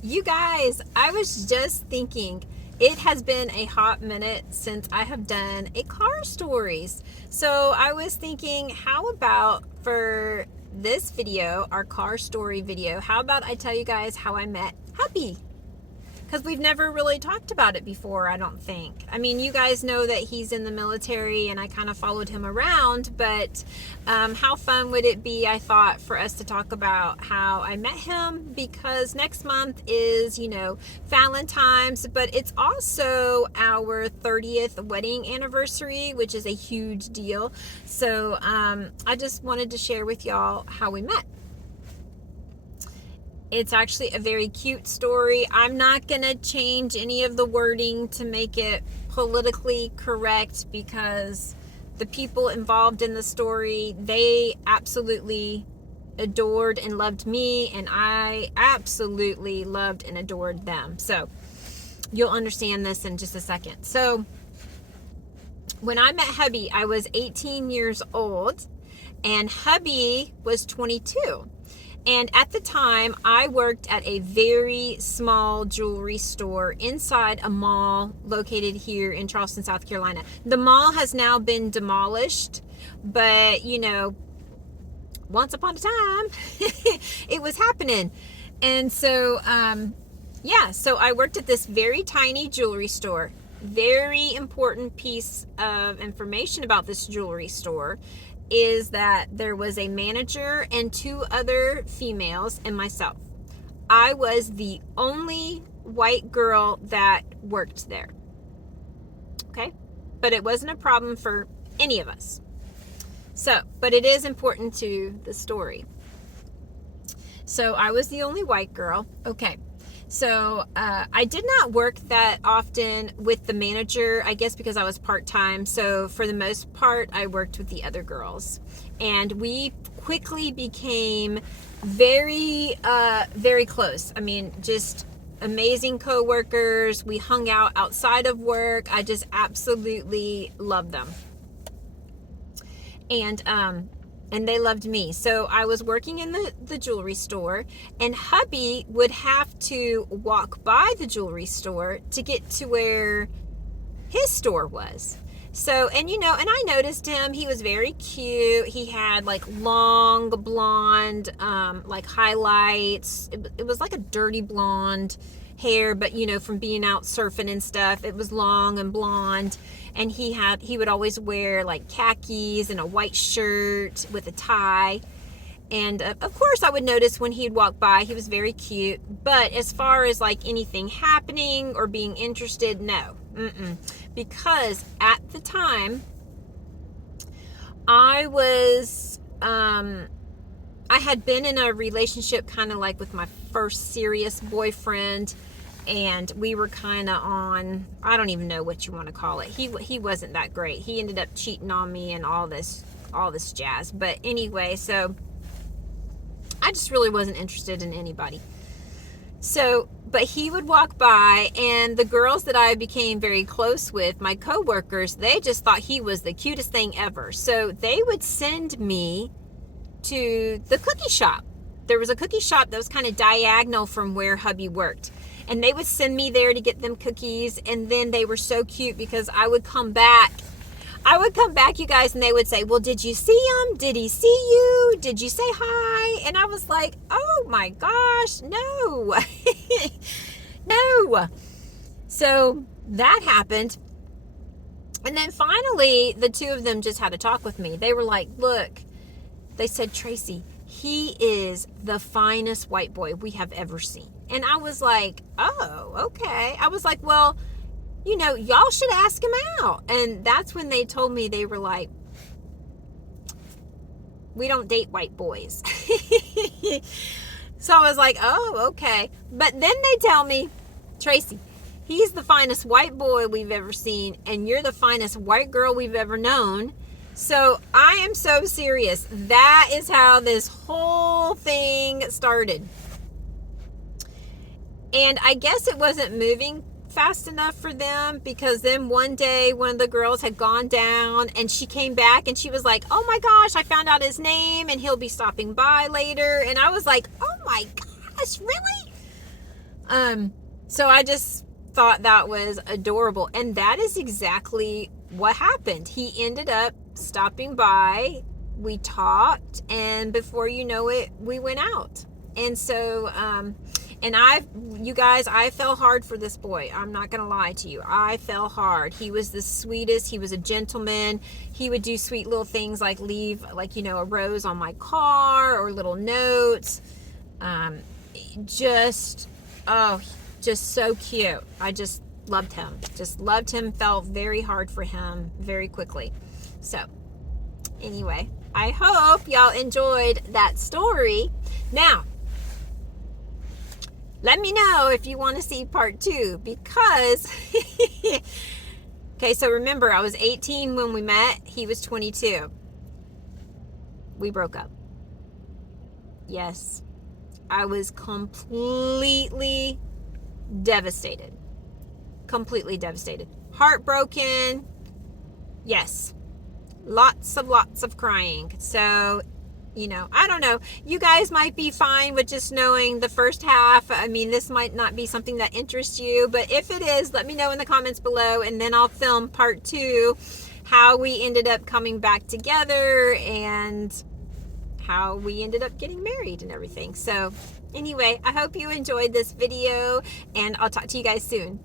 You guys, I was just thinking it has been a hot minute since I have done a car stories. So I was thinking, how about for this video, our car story video, how about I tell you guys how I met Hubby? Because we've never really talked about it before, I don't think. I mean, you guys know that he's in the military and I kind of followed him around, but how fun would it be, I thought, for us to talk about how I met him? Because next month is, Valentine's, but it's also our 30th wedding anniversary, which is a huge deal. So I just wanted to share with y'all how we met. It's actually a very cute story. I'm not going to change any of the wording to make it politically correct because the people involved in the story, they absolutely adored and loved me, and I absolutely loved and adored them. So you'll understand this in just a second. So when I met Hubby, I was 18 years old and Hubby was 22. And at the time, I worked at a very small jewelry store inside a mall located here in Charleston, South Carolina. The mall has now been demolished, but once upon a time, it was happening. And so, so I worked at this very tiny jewelry store. Very important piece of information about this jewelry store is that there was a manager and two other females and myself. I was the only white girl that worked there. Okay? But it wasn't a problem for any of us. So, but it is important to the story. So I was the only white girl. Okay. So I did not work that often with the manager, I guess because I was part-time. So for the most part, I worked with the other girls. And we quickly became very, very close. I mean, just amazing co-workers. We hung out outside of work. I just absolutely loved them. And they loved me. So I was working in the jewelry store, and Hubby would have to walk by the jewelry store to get to where his store was. So, and I noticed him. He was very cute. He had like long blonde, like highlights. It was like a dirty blonde hair, but from being out surfing and stuff, it was long and blonde. And he would always wear like khakis and a white shirt with a tie. And of course I would notice when he'd walk by, he was very cute. But as far as like anything happening or being interested, no. Because at the time, I had been in a relationship kind of like with my first serious boyfriend. And we were kind of on, I don't even know what you want to call it. He wasn't that great. He ended up cheating on me and all this jazz. But anyway, so I just really wasn't interested in anybody. So, but he would walk by, and the girls that I became very close with, my coworkers, they just thought he was the cutest thing ever. So they would send me to the cookie shop. There was a cookie shop that was kind of diagonal from where Hubby worked. And they would send me there to get them cookies. And then they were so cute because I would come back, you guys, and they would say, well, did you see him? Did he see you? Did you say hi? And I was like, oh my gosh, no. No. So that happened. And then finally, the two of them just had a talk with me. They were like, look, they said, Tracy, he is the finest white boy we have ever seen. And I was like, oh, okay. I was like, well, y'all should ask him out. And that's when they told me, they were like, we don't date white boys. So I was like, oh, okay. But then they tell me, Tracy, he's the finest white boy we've ever seen, and you're the finest white girl we've ever known. So I am so serious. That is how this whole thing started. And I guess it wasn't moving fast enough for them, because then one day one of the girls had gone down and she came back and she was like, oh my gosh, I found out his name and he'll be stopping by later. And I was like, oh my gosh, really? So I just thought that was adorable. And that is exactly what happened. He ended up stopping by. We talked, and before you know it, we went out. And so, and you guys, I fell hard for this boy. I'm not going to lie to you. I fell hard. He was the sweetest. He was a gentleman. He would do sweet little things like leave, like, a rose on my car or little notes. Just, oh, just so cute. I just loved him. Just loved him. Felt very hard for him very quickly. So, anyway, I hope y'all enjoyed that story. Now, let me know if you want to see part 2, because okay, so remember, I was 18 when we met. He was 22. We broke up. Yes. I was completely devastated. Completely devastated. Heartbroken. Yes. Lots of crying. So, I don't know. You guys might be fine with just knowing the first half. I mean, this might not be something that interests you, but if it is, let me know in the comments below, and then I'll film part 2, how we ended up coming back together and how we ended up getting married and everything. So anyway, I hope you enjoyed this video, and I'll talk to you guys soon.